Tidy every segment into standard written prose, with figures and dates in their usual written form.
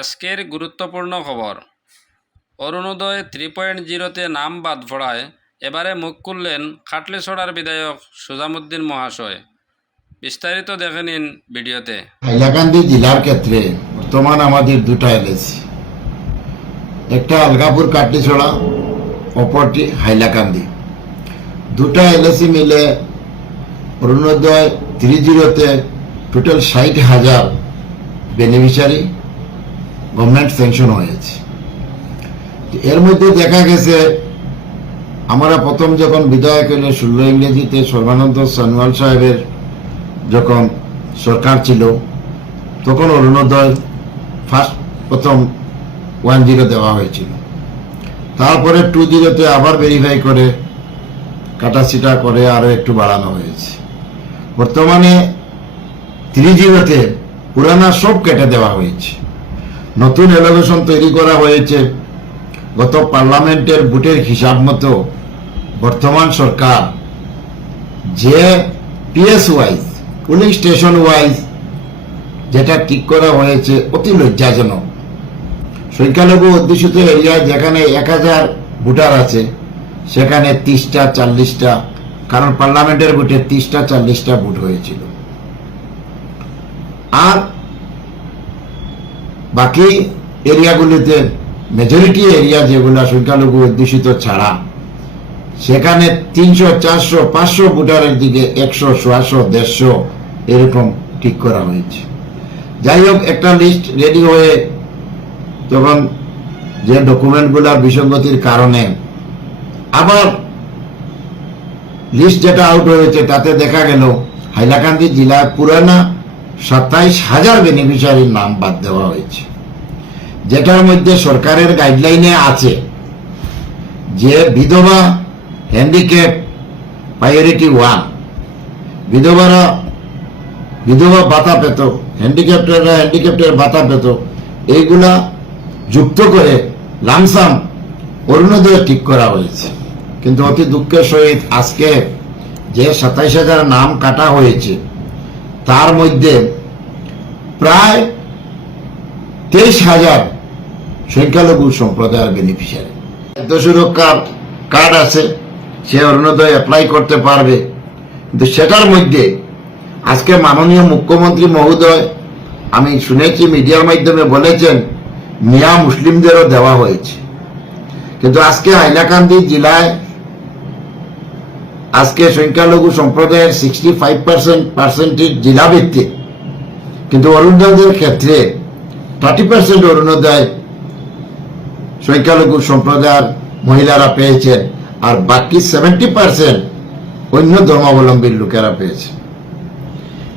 আজকের গুরুত্বপূর্ণ খবর, অরুণোদয় 3.0-তে নাম বাদ পড়ায় এবারে মুখ খুললেন খাটলিছড়ার বিধায়ক সুজামুদ্দিন মহাশয়। বিস্তারিত দেখে নিন ভিডিওতে। হাইলাকান্দি জেলার ক্ষেত্রে বর্তমান আমাদের দুটা এলএসি, একটা আলগাপুর কাটলিছড়া, অপরটি হাইলাকান্দি। দুটা এলএসি মিলে অরুণোদয় 3.0-তে টোটাল 60,000 বেনিফিশিয়ারি গভর্নমেন্ট স্যাংশন হয়েছে। এর মধ্যে দেখা গেছে আমরা প্রথম যখন বিধায়ক হলে 16 ইংরেজিতে সর্বানন্দ সোনোয়াল সাহেবের যখন সরকার ছিল তখন অরুণোদয় প্রথম 10 দেওয়া হয়েছিল, তারপরে 20-তে আবার ভেরিফাই করে কাটাছিটা করে আরো একটু বাড়ানো হয়েছে। বর্তমানে 3.0-তে পুরানা সব কেটে দেওয়া হয়েছে, নতুন এলোকেশন তৈরি করা হয়েছে। গত পার্লামেন্টের ভোটের হিসাব মতো বর্তমান সরকার যে PS wise, pulling station wise যেটা ঠিক করা হয়েছে অতি লজ্জাজনক। সংখ্যালঘু অধ্যুষিত এরিয়ায় যেখানে 1000 ভোটার আছে সেখানে 30টা 40টা, কারণ পার্লামেন্টের ভোটে 30টা 40টা ভোট হয়েছিল। আর বাকি এরিয়াগুলিতে মেজরিটি এরিয়া যেগুলো সংখ্যালঘু অধ্যুষিত ছাড়া সেখানে 300 400 500 ভোটারের দিকে 100 100 150 এরকম ঠিক করা হয়েছে। যাই হোক, একটা লিস্ট রেডি হয়ে তখন যে ডকুমেন্টগুলোর বিসঙ্গতির কারণে আবার লিস্ট যেটা আউট হয়েছে তাতে দেখা গেল হাইলাকান্দি জেলায় পুরানা 27,000 বেনিফিশিয়ারির নাম বাদ দেওয়া হয়েছে, যেটার মধ্যে সরকারের গাইডলাইনে আছে যে বিধবা, হ্যান্ডিক্যাপ প্রায়োরিটি 1, বিধবা ভাতা পেত, হ্যান্ডিক্যাপ্টের ভাতা পেত, এইগুলা যুক্ত করে লামসাম অরুণোদয় ঠিক করা হয়েছে। কিন্তু অতি দুঃখের সহিত আজকে যে 27,000 নাম কাটা হয়েছে তার মধ্যে প্রায় 23,000 সংখ্যালঘু সম্প্রদায়ের বেনিফিশিয়ারি। খাদ্য সুরক্ষার কার্ড আছে, সে অরুণোদয় অ্যাপ্লাই করতে পারবে, কিন্তু সেটার মধ্যে আজকে মাননীয় মুখ্যমন্ত্রী মহোদয়, আমি শুনেছি মিডিয়ার মাধ্যমে বলেছেন মিয়া মুসলিমদেরও দেওয়া হয়েছে। কিন্তু আজকে হাইলাকান্দি জেলায় আজকে সংখ্যালঘু সম্প্রদায়ের 65% জেলা ভিত্তিক, কিন্তু অরুণোদয়ের ক্ষেত্রে 30% অরুণোদয় সংখ্যালঘু সম্প্রদায়ের মহিলারা পেয়েছেন, আর বাকি 70% অন্য ধর্মাবলম্বীর লোকেরা পেয়েছে।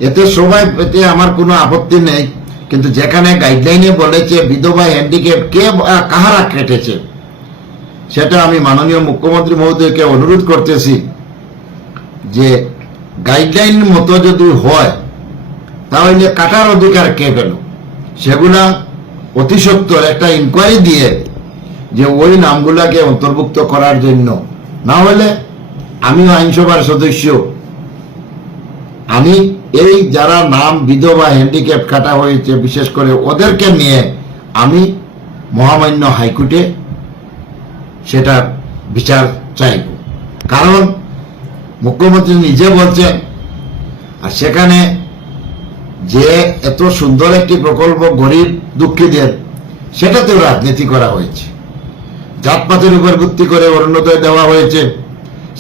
এতে সবাই পেতে আমার কোনো আপত্তি নেই, কিন্তু যেখানে গাইডলাইনে বলেছে বিধবা, হ্যান্ডিক্যাপ কে কাহারা কেটেছে, সেটা আমি মাননীয় মুখ্যমন্ত্রী মহোদয়কে অনুরোধ করতেছি যে গাইডলাইন মতো যদি হয় তাহলে কাটার অধিকার কে পেল, সেগুলা অতি সত্বর একটা ইনকোয়ারি দিয়ে যে ওই নামগুলাকে অন্তর্ভুক্ত করার জন্য। না হলে আমিও আইনসভার সদস্য, আমি এই যারা নাম বিধবা, হ্যান্ডিক্যাপ কাটা হয়েছে বিশেষ করে ওদেরকে নিয়ে আমি মহামান্য হাইকোর্টে সেটার বিচার চাইব। কারণ মুখ্যমন্ত্রী নিজে বলছেন, আর সেখানে যে এত সুন্দর একটি প্রকল্প গরিব দুঃখীদের, সেটাতেও রাজনীতি করা হয়েছে, জাতপাতের উপর ভিত্তি করে অরুণোদয় দেওয়া হয়েছে।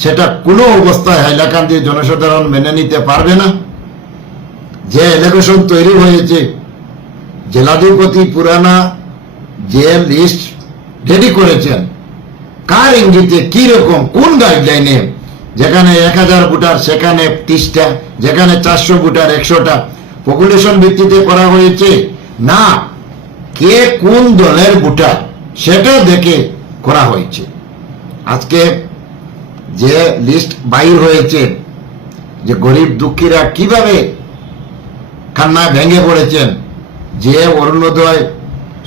সেটা কোনো অবস্থায় হাইলাকান্দির জনসাধারণ মেনে নিতে পারবে না। যে এলাকেশন তৈরি হয়েছে, জেলাধিপতি পুরানা যে লিস্ট রেডি করেছেন, কার ইঙ্গিতে কি রকম কোন গাইডলাইনে, যেখানে 1000 ভোটার সেখানে 30টা, যেখানে 400 ভোটার 100টা পপুলেশন ভিত্তিতে করা হয়েছে, না কে কোন দলের ভোটার সেটা দেখে করা হয়েছে। আজকে যে লিস্ট বাইর হয়েছে, যে গরিব দুঃখীরা কিভাবে কান্নায় ভেঙে পড়েছেন, যে অরুণোদয়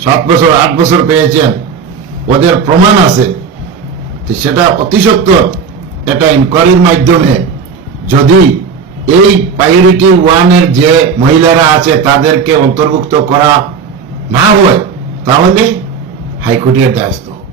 7 বছর 8 বছর পেয়েছেন, ওদের প্রমাণ আছে। সেটা অতি সত্বর একটা ইনকোয়ারির মাধ্যমে যদি এই প্রায়োরিটি 1-এর যে মহিলারা আছে তাদেরকে অন্তর্ভুক্ত করা না হয়, তাহলে হাইকোর্টের দ্বারস্থ হব।